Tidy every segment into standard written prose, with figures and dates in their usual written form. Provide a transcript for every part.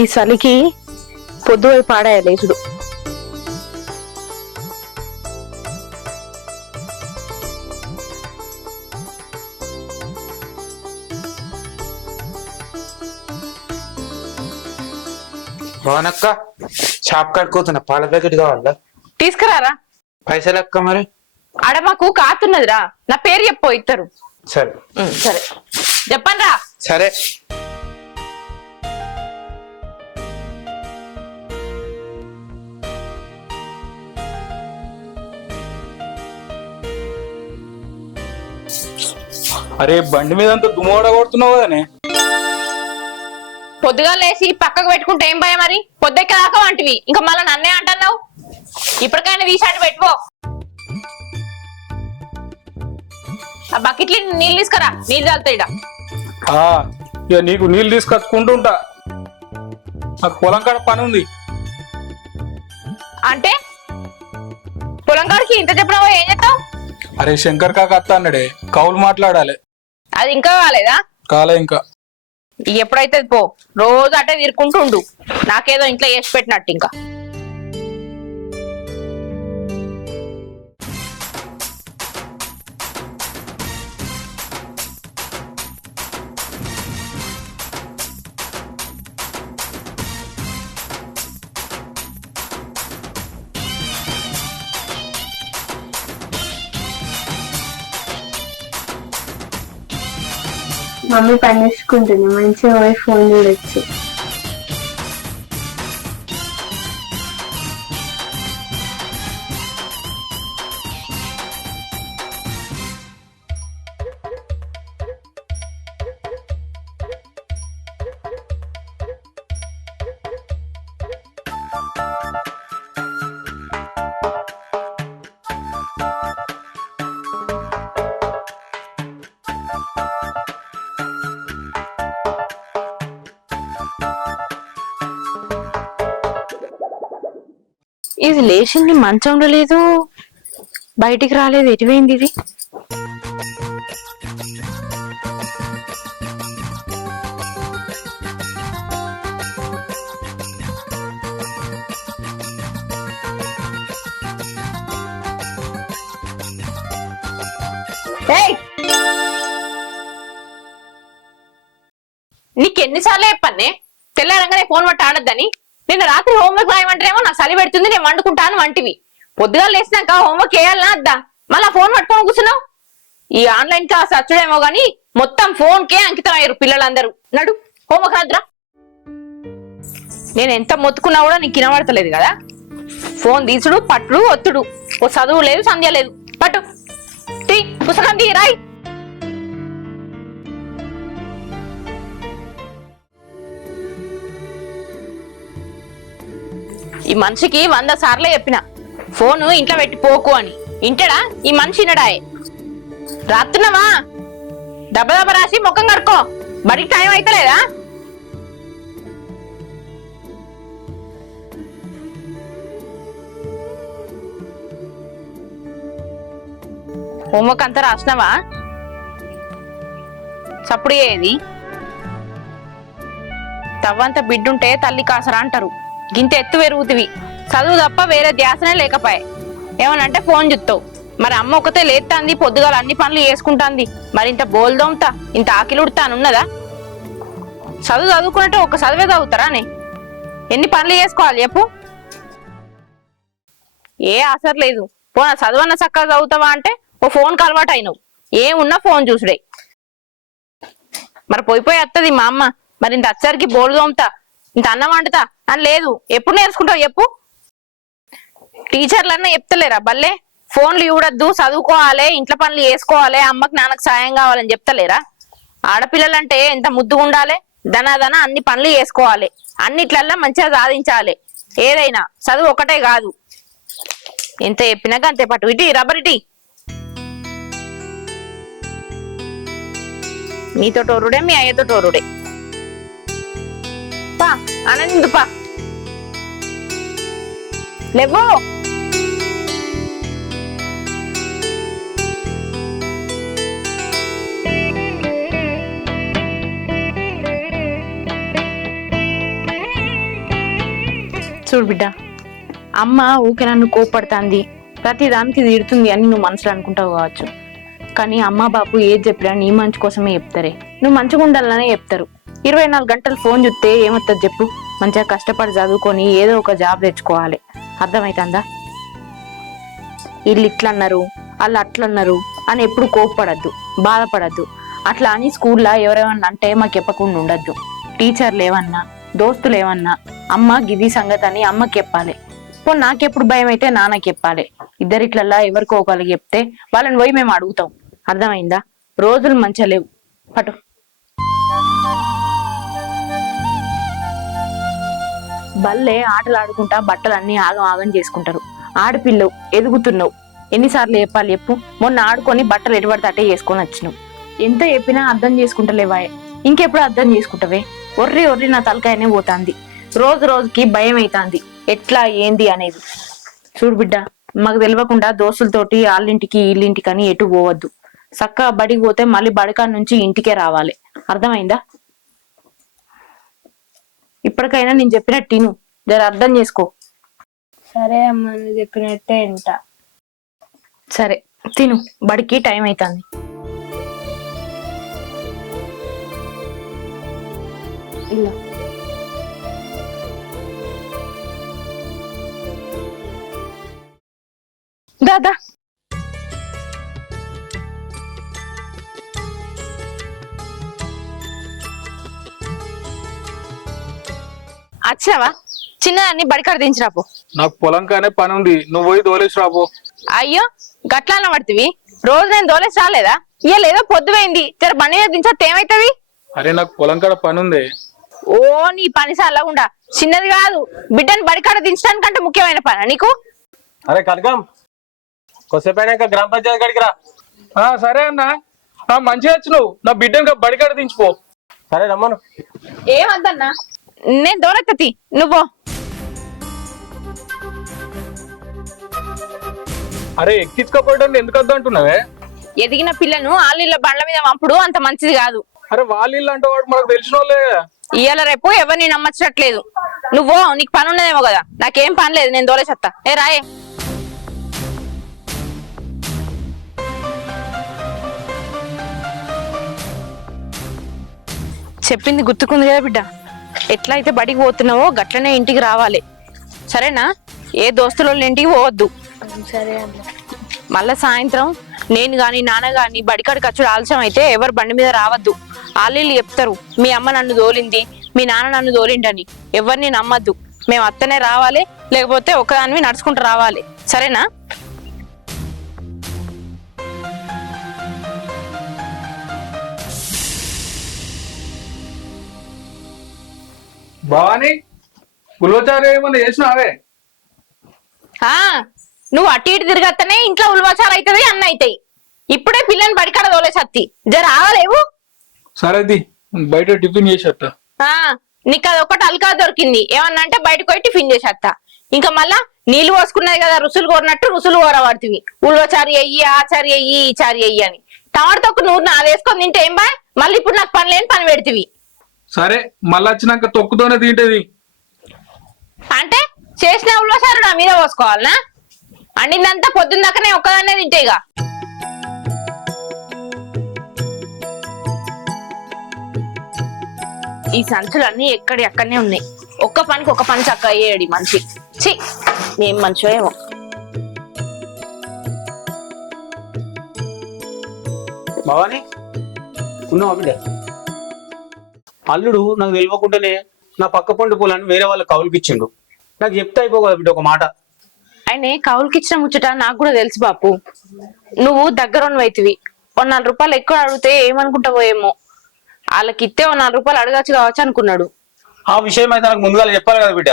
ఈ చలికి పొద్దువై పాడాయ లేచుడు. భవనక్క షాప్ కడుకోతున్నా పాల ప్యాకెట్ కావాలా? తీసుకురారా. పైసలు అక్క మరి ఆడ మాకు కాతున్నదిరా, నా పేరు చెప్పో ఇద్దరు. సరే సరే చెప్పండి రా. సరే. అరే బండి మీద అంతా దుమ్మోడ కొడుతున్నావు కదనే. పొద్దుగా లేచి పక్కకు పెట్టుకుంటే ఏం భయం మరి? పొద్దుక్క దాకా వంటివి ఇంకా మళ్ళీ నన్నే అంటున్నావు. ఇప్పటికైనా తీసాడు పెట్టుకో. ఆ బకెట్లీ నీళ్ళు తీసుకురా, నీళ్ళు చల్లుతాయి. ఇక నీకు నీళ్ళు తీసుకొచ్చుకుంటుంటా, నాకు పొలం కాడ పని ఉంది. అంటే పొలం కాడికి ఇంత చెప్పినావో ఏం చెప్తావు? అరే శంకర్ కాక అత్త అన్నాడే, కౌలు మాట్లాడాలి. అది ఇంకా కాలేదా? కాలే ఇంకా. ఎప్పుడైతే పో, రోజు అటే తిరుక్కుంటూ ఉండు, నాకేదో ఇంట్లో వేసి పెట్టినట్టు. ఇంకా మమ్మీ పని చేసుకుంటుంది, మంచిగా పోయి ఫోన్ చూడొచ్చు. ఇది లేచింది మంచంలో లేదు, బయటికి రాలేదు, ఎటువైంది ఇది? నీకెన్నిసార్లు చెప్పన్నే తెల్లారంగానే ఫోన్ పట్టి ఆడద్దని? నిన్న రాత్రి హోంవర్క్ రాయమంటేమో నాకు చలి పెడుతుంది, నేను వండుకుంటాను వంటివి. పొద్దుగా లేసినాక హోంవర్క్ వేయాలనా అద్దా? మళ్ళా ఫోన్ పట్టుకొని కూర్చున్నావు. ఈ ఆన్లైన్ క్లాస్ వచ్చుడేమో గాని మొత్తం ఫోన్ కే అంకితం అయ్యారు పిల్లలందరూ. నడు హోంవర్క్ రాద్రా. నేను ఎంత మొత్తుకున్నా కూడా నీకు వినబడతలేదు కదా. ఫోన్ తీసుడు, పట్టుడు, ఒత్తుడు. ఓ చదువు లేదు, సంధ్య లేదు. పట్టు తీ, పుస్తకం తీ, రాయి. ఈ మనిషికి 100 సార్లు చెప్పిన ఫోను ఇంట్లో పెట్టి పోకు అని. ఇంటడా ఈ మనిషి? ఇనడాయే. రాత్తున్నావా? దెబ్బ దెబ్బ రాసి ముఖం కడుక్కో, బడికి టైం అయితలేదా? హోంవర్క్ అంతా రాసినవా? చప్పుడు ఏది? తవ్వంత బిడ్డుంటే తల్లి కాసరా అంటారు. గింత ఎత్తు పెరుగుతివి, చదువు తప్ప వేరే ధ్యాసనే లేకపాయే. ఏమనంటే ఫోన్ చూస్తావు. మరి అమ్మ ఒకతే లేస్తాంది, పొద్దుగాల అన్ని పనులు చేసుకుంటాంది. మరి ఇంత బోల్దోంతా, ఇంత ఆకిలి ఉడతానున్నదా? చదువు చదువుకున్నట్టు ఒక చదివే చదువుతారా? ఎన్ని పనులు చేసుకోవాలి చెప్పు? ఏ ఆసర లేదు. పోనా చదువన్న చక్కగా చదువుతావా అంటే ఓ ఫోన్ కి అలవాటు అయినవు. ఏమున్నా ఫోన్ చూసుడే. మరి పోయిపోయి వస్తుంది మా అమ్మ, మరి ఇంత అచ్చరికి బోల్దు తోముతా, ఇంత అన్నం వండుతా అని లేదు. ఎప్పుడు నేర్చుకుంటావు చెప్పు? టీచర్లన్నా చెప్తలేరా బల్లే ఫోన్లు చూడద్దు, చదువుకోవాలి, ఇంట్లో పనులు చేసుకోవాలి, అమ్మకి నాన్నకు సాయం కావాలని చెప్తలేరా? ఆడపిల్లలంటే ఎంత ముద్దుగా ఉండాలి, ధనాధన అన్ని పనులు చేసుకోవాలి, అన్నిట్లల్లా మంచిగా సాధించాలి. ఏదైనా చదువు ఒకటే కాదు. ఎంత చెప్పినాక అంతే. పట్టు ఇటీ, రబ్బర్ ఇటీ. నీతో టోరుడే, మీ అయ్యతో టోరుడే. పా ఆనందు పా, లేవు. చూడు బిడ్డ, అమ్మ ఊకే నన్ను కోపడుతుంది, ప్రతి దానికి తిడుతుంది అని నువ్వు మనసులో అనుకుంటావు కావచ్చు. కానీ అమ్మ బాపు ఏది చెప్పినా నీ మంచి కోసమే చెప్తారే. నువ్వు మంచిగా ఉండాలనే చెప్తారు. 24 గంటలు ఫోన్ చూస్తే ఏమవుతుంది చెప్పు? మంచిగా కష్టపడి చదువుకొని ఏదో ఒక జాబ్ తెచ్చుకోవాలి. అర్థమవుతుందా? వీళ్ళు ఇట్లా అన్నారు, వాళ్ళు అట్లా అన్నారు అని ఎప్పుడు కోప్పడద్దు, బాధపడద్దు. అట్లా అని స్కూల్లో ఎవరేమన్నా అంటే మాకు చెప్పకుండా ఉండద్దు. టీచర్లు ఏమన్నా, దోస్తులు ఏమన్నా, అమ్మ గిది సంగతి అని అమ్మకి చెప్పాలి. పోనీ నాకెప్పుడు భయం అయితే నాన్నకి చెప్పాలి. ఇద్దరిట్లల్లా ఎవరికో ఒకరికి చెప్తే వాళ్ళని పోయి మేము అడుగుతాం. అర్థమైందా? రోజులు మంచిగా లేవు. పటు. బల్లే ఆటలు ఆడుకుంటా బట్టలు అన్ని ఆగం ఆగం చేసుకుంటారు. ఆడపిల్లవు, ఎదుగుతున్నావు. ఎన్నిసార్లు చెప్పాలి చెప్పు? మొన్న ఆడుకొని బట్టలు ఎటుబడితే అట్టే చేసుకొని వచ్చినావు. ఎంత చెప్పినా అర్థం చేసుకుంటలేవా? ఇంకెప్పుడు అర్థం చేసుకుంటావే? ఒర్రి ఒర్రి నా తలకాయనే పోతాంది. రోజు రోజుకి భయం అవుతాంది ఎట్లా ఏంది అనేది. చూడు బిడ్డ, మాకు తెలియకుండా దోస్తులతోటి వాళ్ళింటికి వీళ్ళింటికి అని ఎటు పోవద్దు. చక్కగా బడికి పోతే మళ్ళీ బడికా నుంచి ఇంటికే రావాలి. అర్థమైందా? ఇప్పటికైనా నేను చెప్పినట్టు తిను, జర అర్థం చేసుకో. సరే అమ్మ, నువ్వు చెప్పినట్టే వింటా. సరే తిను, బడికి టైం అవుతుంది. ఇలా దాదా వచ్చినావా? చిన్నదాన్ని బడికాడ దించిరాపో. నాకు పొలం కానే పని ఉంది, నువ్వు పోయి దోలేసి రాపో. అయ్యో గట్లాన పడుతుంది. రోజు నేను దోలేసి రాలేదా? ఇయ్యాల ఏదో పొద్దుపోయింది, జర బండి మీద దించా ఏమైతుంది? అరే నాకు పొలం కాడ పని ఉంది. ఓ నీ పని సల్లగుండా, చిన్నది కాదు. బిడ్డని బడికాడ దించడానికంటే ముఖ్యమైన పని నీకు. అరే కనకం, కొద్దిసేపు గ్రామ పంచాయతీ కాడికి రా. సరే అన్న, మంచిగా వచ్చి నువ్వు నా బిడ్డను బడికాడ దించిపో. సరే రమ్మను. ఏమద్దన్నా, నేను దోలెత్తతి, నువ్వు. అరే ఎక్కించుకోపోవడం ఎందుకు వద్దు అంటున్నావే? ఎదిగిన పిల్లను ఆళ్ళ బండ్ల మీద పంపుడు అంత మంచిది కాదు. అరే వాళ్ళు ఇల్లు అంటే వాడు మనకు తెలిసిన వాళ్ళే. ఇయ్యాల రేపు ఎవరిని నమ్మచ్చట్లేదు. నువ్వు నీకు పని ఉన్నదేమో కదా, నాకేం పని లేదు, నేను దోలేసత్తా. ఏ రాయే. చెప్పింది గుర్తుకుంది కదా బిడ్డ? ఎట్లా అయితే బడికి పోతున్నావో గట్లనే ఇంటికి రావాలి. సరేనా? ఏ దోస్తుల ఇంటికి పోవద్దు. సరే అమ్మ. మళ్ళా సాయంత్రం నేను గాని నాన్న గాని బడికాడికి వచ్చుడు ఆలస్యం అయితే ఎవరు బండి మీద రావద్దు. వాళ్ళు చెప్తారు మీ అమ్మ నన్ను దోలింది, మీ నాన్న నన్ను దోలిండని. ఎవరిని నమ్మద్దు. మేము అత్తనే రావాలి, లేకపోతే ఒకదానివి నడుచుకుంటూ రావాలి. సరేనా? భవాని, ఉల్వచారు ఏమన్నా చేసినావే? నువ్వు అటు ఇటు తిరగత్తనే ఇంట్లో ఉల్వచారు అవుతుంది, అన్న అవుతాయి. ఇప్పుడే పిల్లని బడికాడ దోలేసత్తి, జర ఆగలేవు. సరేది, బయట టిఫిన్ చేసేస్తా. నీకు అది ఒకటి అల్కా దొరికింది, ఏమన్నా అంటే బయటకు పోయి టిఫిన్ చేసేస్తా. ఇంకా మళ్ళా నీళ్లు పోసుకున్నది కదా, రుసులు కోరినట్టు రుసులు కోరబడుతుంది. ఉల్వచారి అయ్యి, ఆచారి అయ్యి, ఈ చారి అయ్యి అని. టమాటోకు నువ్వు నాది వేసుకొని తింటే ఏం బాయ్? మళ్ళీ ఇప్పుడు నాకు పని లేని పని పెడితివి. సరే మళ్ళీ వచ్చినాక తొక్కుతోనే తింటది. అంటే చేసిన ఉల్వచారు నా మీద పోసుకోవాలనా? అండిందంతా పొద్దున్న దాకా నేను ఒక్కదాన్నే తింటేగా. ఈ సంచులన్నీ ఎక్కడనే ఉన్నాయి. ఒక్క పనికి ఒక పని చక్క అయ్యేది మనిషి. ఛీ, ఏం మనిషో ఏమో. భవాని, ఉన్నావా బిడ్డ? అల్లుడు నాకు తెలియకుండానే నా పక్క పండు పూలని వేరే వాళ్ళ కౌలుకి ఇచ్చిండు. నాకు చెప్తే అయిపోగలదు బిడ్డ ఒక మాట. ఆయన కౌలుకిచ్చిన ముచ్చట నాకు కూడా తెలుసు బాపు. నువ్వు దగ్గరవైతివి. ఓ 4 రూపాయలు ఎక్కువ అడిగితే ఏమనుకుంటావో ఏమో. వాళ్ళకి ఇస్తే ఓ 4 రూపాయలు అడగచ్చు కావచ్చు అనుకున్నాడు. ఆ విషయం అయితే నాకు ముందుగా చెప్పాలి కదా బిడ్డ.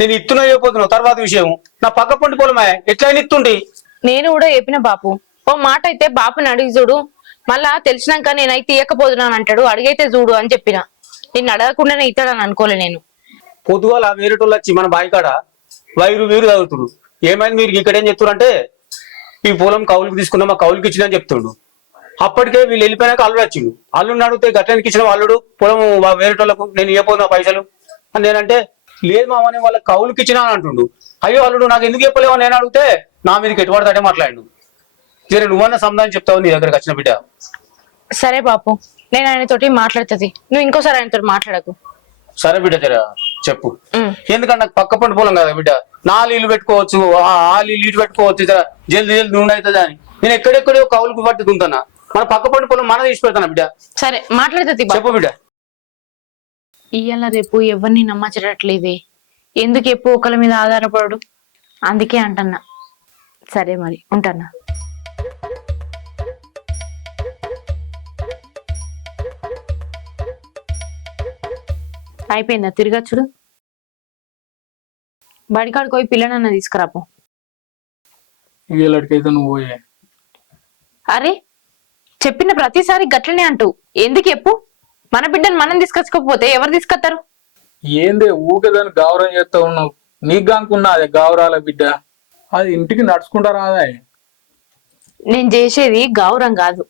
నేను ఇత్తున్నా అయిపోతున్నావు. తర్వాత విషయం నా పక్క పండు పూలమే ఎట్లయినా ఇత్తుండి. నేను కూడా చెప్పిన బాపు. ఓ మాట అయితే బాపుని అడిగి చూడు, మళ్ళా తెలిసినాక నేనైతే ఇయ్యకపోతున్నాను అంటాడు. అడిగైతే చూడు అని చెప్పిన. నిన్ను అడగకుండానే ఇస్తాడని అనుకోలే నేను. పొద్దుగాల వేరేటోళ్ళు వచ్చి మన బాయికాడ వైరు వీరు చదువుతుడు. ఏమైంది మీరు ఇక్కడ ఏం చెప్తున్నారు అంటే, ఈ పొలం కౌలుకి తీసుకున్నా మా కౌలుకి ఇచ్చిందని చెప్తుండు. అప్పటికే వీళ్ళు వెళ్ళిపోయినాక అల్లుడు వచ్చిండు. అల్లుడిని అడిగితే గట్టానికి ఇచ్చిన అల్లుడు పొలం వేరేటోళ్ళకు నేను ఇవ్వపోతున్నా పైసలు అని నేనంటే, లేదు మామ నేను వాళ్ళ కౌలుకి ఇచ్చినా అని అంటుండు. అయ్యో అల్లుడు నాకు ఎందుకు చెప్పలేవు నేను అడిగితే నా మీదకి ఎటుపడతాడే మాట్లాడు. సరే నువ్వన్నా సమాధానం చెప్తావు నీ దగ్గరకు వచ్చిన బిడ్డ. సరే బాపు, నేను ఆయనతోటి మాట్లాడుతుంది, నువ్వు ఇంకోసారి ఆయనతో మాట్లాడకు. సరే బిడ్డ జర చెప్పు. ఎందుకంటే నాకు పక్క పంట పొలం కదా బిడ్డ, నా నీళ్ళు పెట్టుకోవచ్చు ఆ నీళ్ళు ఇటు పెట్టుకోవచ్చు, జల్దీ జల్దీ నూనె అవుతుంది అని నేను ఎక్కడెక్కడో కౌలుకు పట్టి దుంతున్నా. మన పక్క పంట పొలం మన తీసి పెడతాను బిడ్డ. సరే మాట్లాడుతుంది చెప్పు బిడ్డ. ఇయ్యాల రేపు ఎవరిని నమ్మచ్చట్లేదే, ఎందుకు ఎప్పుడు ఒకరి మీద ఆధారపడు, అందుకే అంటన్నా. సరే మరి ఉంటానా. అయిపోయిందా తిరగచ్చుడు? బడికాడికి పోయి పిల్లనన్నా తీసుకురాపో. వీళ్ళకైతే నువ్వు పోయే. అరే చెప్పిన ప్రతిసారి గట్లనే అంటూ ఎందుకు చెప్పు? మన బిడ్డను మనం తీసుకొచ్చుకోకపోతే ఎవరు తీసుకొస్తారు? ఏందే ఊకే దాన్ని గౌరవం చేస్తా ఉన్నావు? నీకు అనుకున్నా అదే గౌరవాల బిడ్డ, అది ఇంటికి నడుచుకుంటా రాదా? నేను చేసేది గౌరవం కాదు,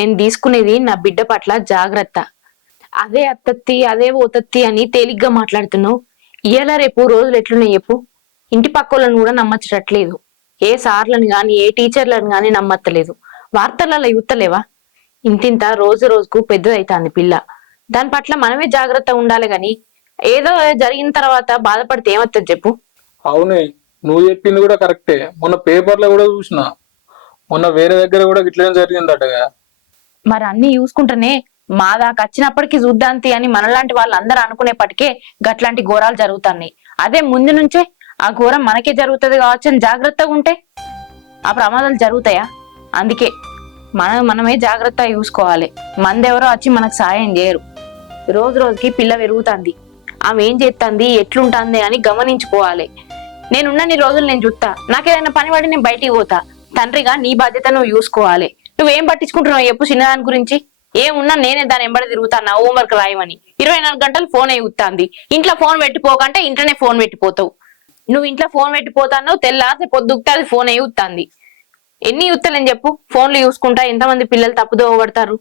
నేను తీసుకునేది నా బిడ్డ పట్ల జాగ్రత్త. అదే అత్తత్తి అదే ఓతత్తి అని తేలిగ్గా మాట్లాడుతున్నావు. ఇయ్యాల రేపు రోజులు ఎట్లున్నాయి చెప్పు? ఇంటి పక్కోళ్ళని కూడా నమ్మచ్చట్లేదు, ఏ సార్లను గాని ఏ టీచర్లను గాని నమ్మత్తలేదు, వార్తలలో యుత్తలేవా? ఇంతింత రోజు రోజుకు పెద్దదైతాంది పిల్ల. దాని పట్ల మనమే జాగ్రత్త ఉండాలి గాని ఏదో జరిగిన తర్వాత బాధపడితే ఏమవుతుంది చెప్పు? అవునే, నువ్వు చెప్పింది కూడా కరెక్టే. మొన్న పేపర్లో కూడా చూసిన, మొన్న వేరే దగ్గర కూడా ఇట్లనే జరిగిందటగా. మరి అన్ని చూసుకుంటేనే మా దాకా వచ్చినప్పటికీ చూద్దాంతి అని మనలాంటి వాళ్ళందరూ అనుకునేప్పటికే గట్లాంటి ఘోరాలు జరుగుతున్నాయి. అదే ముందు నుంచే ఆ ఘోరం మనకే జరుగుతుంది కావచ్చు అని జాగ్రత్తగా ఉంటే ఆ ప్రమాదాలు జరుగుతాయా? అందుకే మనమే జాగ్రత్తగా చూసుకోవాలి. మందెవరో వచ్చి మనకు సాయం చేయరు. రోజు రోజుకి పిల్ల పెరుగుతుంది, ఆమె ఏం చేస్తుంది ఎట్లుంటుంది అని గమనించుకోవాలి. నేనున్నన్ని రోజులు నేను చూస్తా, నాకేదైనా పని పడి నేను బయటికి పోతా. తండ్రిగా నీ బాధ్యత నువ్వు చూసుకోవాలి. నువ్వేం పట్టించుకుంటున్నావు చెప్పు చిన్నదాని గురించి? ఏమున్నా నేనే దాని ఎంబడి తిరుగుతాను హోంవర్క్ రాయమని. 24 గంటలు ఫోన్ అయ్యుతుంది. ఇంట్లో ఫోన్ పెట్టిపోకంటే ఇంట్లోనే ఫోన్ పెట్టిపోతావు. నువ్వు ఇంట్లో ఫోన్ పెట్టిపోతాను, తెల్లారితే పొద్దుకుతే అది ఫోన్ అయ్యుతుంది. ఎన్ని యుత్తలేని చెప్పు? ఫోన్లు చూసుకుంటా ఎంతమంది పిల్లలు తప్పుదోవబడతారు.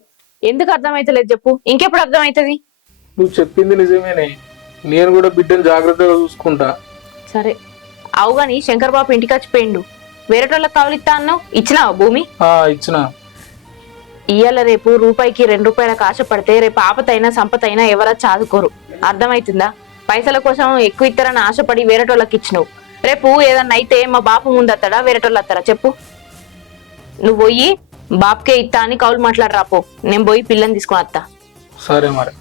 ఎందుకు అర్థమైతలేదు చెప్పు? ఇంకెప్పుడు అర్థమవుతుంది? నువ్వు చెప్పింది నిజమేనే, నేను కూడా బిడ్డను జాగ్రత్తగా చూసుకుంటా. సరే అవుగాని శంకర్ బాబు ఇంటికి వచ్చిపోయిండు, వేరేటోళ్ళకి కౌలిస్తా అన్నావు, ఇచ్చినావా భూమి? ఇచ్చిన. ఇయ్యాల రేపు రూపాయికి 2 రూపాయలకు ఆశపడితే రేపు ఆపతైనా సంపతైనా ఎవరా చాదుకోరు. అర్థమవుతుందా? పైసల కోసం ఎక్కువ ఇస్తారని ఆశపడి వేరేటోళ్ళకి ఇచ్చినావు. రేపు ఏదన్నా అయితే మా బాపు ముందు అత్తాడా వేరేటోళ్ళు అత్తారా చెప్పు? నువ్వు పోయి బాపుకే ఇస్తా అని కౌలు మాట్లాడరాపో, నేను పోయి పిల్లని తీసుకుని వస్తా. సరే మరి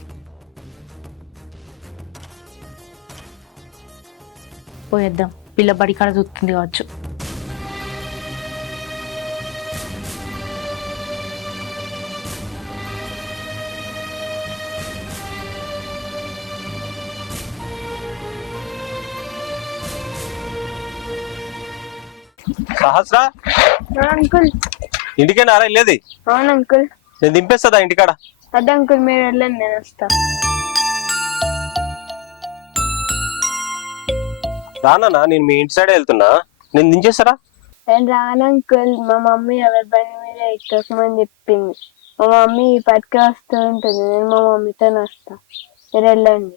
పోయేద్దాం, పిల్ల బడికాడ చూస్తుంది కావచ్చు. సహస్రా అంకుల్. ఇంటికేనా వెళ్ళేది? అవును అంకుల్. నేను దింపేస్తుందా ఇంటికాడ? అదే అంకుల్, మీరు వెళ్ళండి నేను వస్తా. రానా, నేను మీ ఇంటి సైడ్ వెళ్తున్నా, నేను దించేస్తారా? నేను రాను అంకుల్, మా మమ్మీ ఎవరి బండి మీద ఎక్కకమని చెప్పింది. మా మమ్మీ పట్టుకే వస్తూ ఉంటుంది, నేను మా మమ్మీతో వస్తా, మీరు వెళ్ళండి.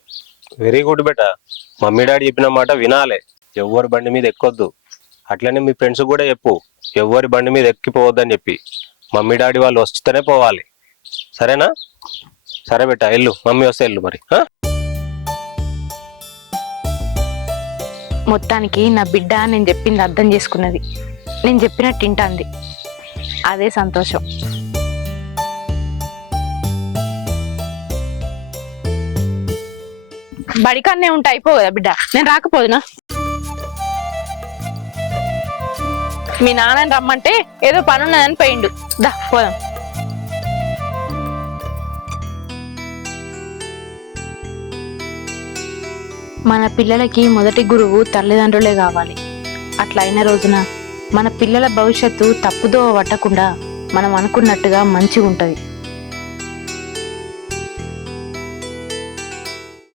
వెరీ గుడ్ బేట, మమ్మీ డాడీ చెప్పిన మాట వినాలే. ఎవరి బండి మీద ఎక్కొద్దు. అట్లనే మీ ఫ్రెండ్స్ కూడా చెప్పు, ఎవరి బండి మీద ఎక్కిపోవద్దని చెప్పి. మమ్మీ డాడీ వాళ్ళు వస్తేనే పోవాలి, సరేనా? సరే బేట వెళ్ళు, మమ్మీ వస్తే వెళ్ళు మరి. మొత్తానికి నా బిడ్డ నేను చెప్పింది అర్థం చేసుకున్నది, నేను చెప్పినట్టు వింటాంది, అదే సంతోషం. బడికాన్నే ఉంటే అయిపో కదా బిడ్డ, నేను రాకపోదునా? మీ నాన్నని రమ్మంటే ఏదో పని ఉన్నదని పోయిండు, దా పోదాం. మన పిల్లలకి మొదటి గురువు తల్లిదండ్రులే కావాలి. అట్లా అయిన రోజున మన పిల్లల భవిష్యత్తు తప్పుదో పట్టకుండా మనం అనుకున్నట్టుగా మంచిగా ఉంటది.